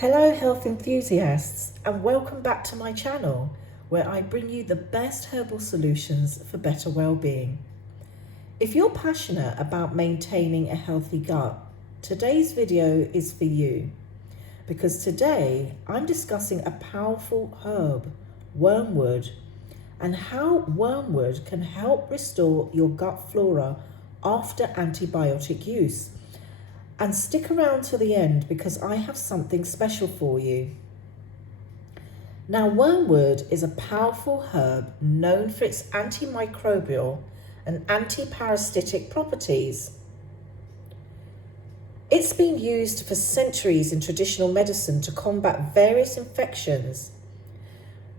Hello health enthusiasts, and welcome back to my channel where I bring you the best herbal solutions for better well-being. If you're passionate about maintaining a healthy gut, today's video is for you, because today I'm discussing a powerful herb, wormwood, and how wormwood can help restore your gut flora after antibiotic use. And stick around to the end because I have something special for you. Now, wormwood is a powerful herb known for its antimicrobial and antiparasitic properties. It's been used for centuries in traditional medicine to combat various infections.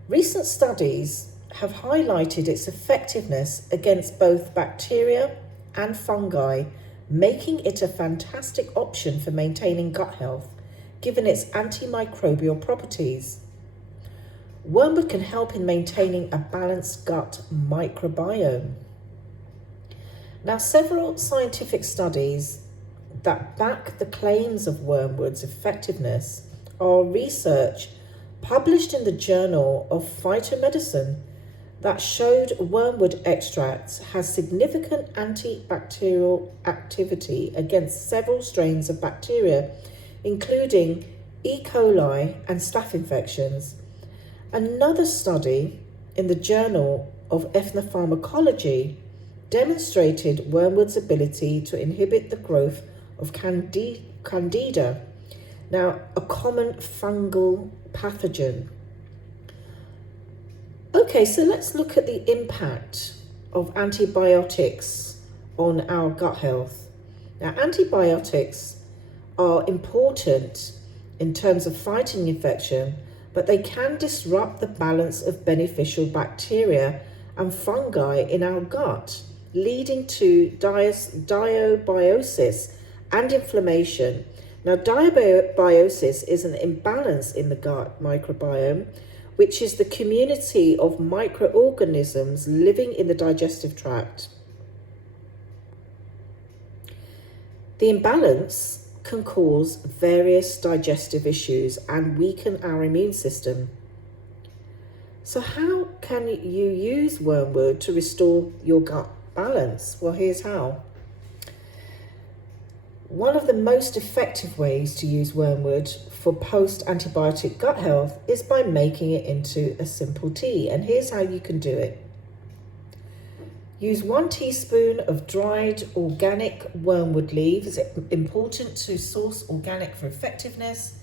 Recent studies have highlighted its effectiveness against both bacteria and fungi, making it a fantastic option for maintaining gut health, given its antimicrobial properties. Wormwood can help in maintaining a balanced gut microbiome. Now, several scientific studies that back the claims of wormwood's effectiveness are research published in the Journal of Phytomedicine that showed wormwood extracts has significant antibacterial activity against several strains of bacteria, including E. coli and Staph infections. Another study in the Journal of Ethnopharmacology demonstrated wormwood's ability to inhibit the growth of Candida, now a common fungal pathogen. Okay, so let's look at the impact of antibiotics on our gut health. Now, antibiotics are important in terms of fighting infection, but they can disrupt the balance of beneficial bacteria and fungi in our gut, leading to dysbiosis and inflammation. Now, dysbiosis is an imbalance in the gut microbiome, which is the community of microorganisms living in the digestive tract. The imbalance can cause various digestive issues and weaken our immune system. So how can you use wormwood to restore your gut balance? Well, here's how. One of the most effective ways to use wormwood for post-antibiotic gut health is by making it into a simple tea, and here's how you can do it. Use 1 teaspoon of dried organic wormwood leaves. It's important to source organic for effectiveness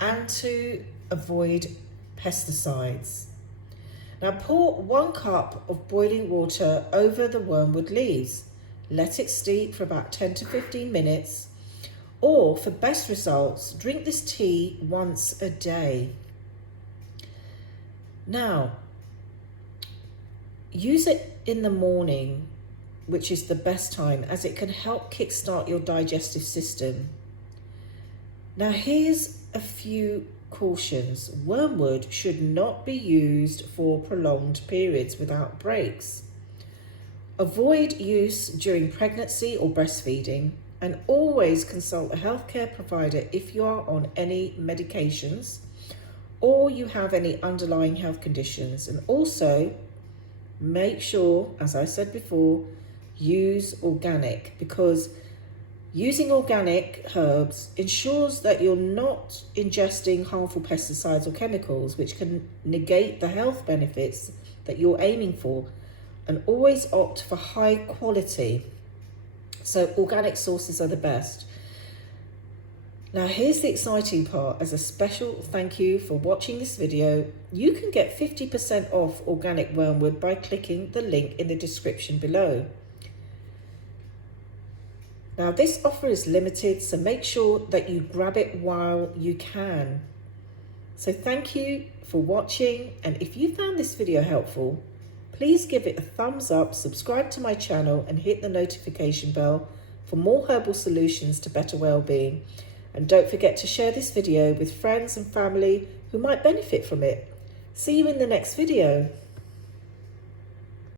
and to avoid pesticides. Now pour 1 cup of boiling water over the wormwood leaves. Let it steep for about 10 to 15 minutes. Or, for best results, drink this tea once a day. Now, use it in the morning, which is the best time, as it can help kickstart your digestive system. Now, here's a few cautions. Wormwood should not be used for prolonged periods without breaks. Avoid use during pregnancy or breastfeeding. And always consult a healthcare provider if you are on any medications or you have any underlying health conditions. And also make sure, as I said before, use organic, because using organic herbs ensures that you're not ingesting harmful pesticides or chemicals which can negate the health benefits that you're aiming for. And always opt for high quality. So organic sources are the best. Now here's the exciting part. As a special thank you for watching this video, you can get 50% off organic wormwood by clicking the link in the description below. Now this offer is limited, so make sure that you grab it while you can. So thank you for watching, and if you found this video helpful, please give it a thumbs up, subscribe to my channel and hit the notification bell for more herbal solutions to better well-being. And don't forget to share this video with friends and family who might benefit from it. See you in the next video.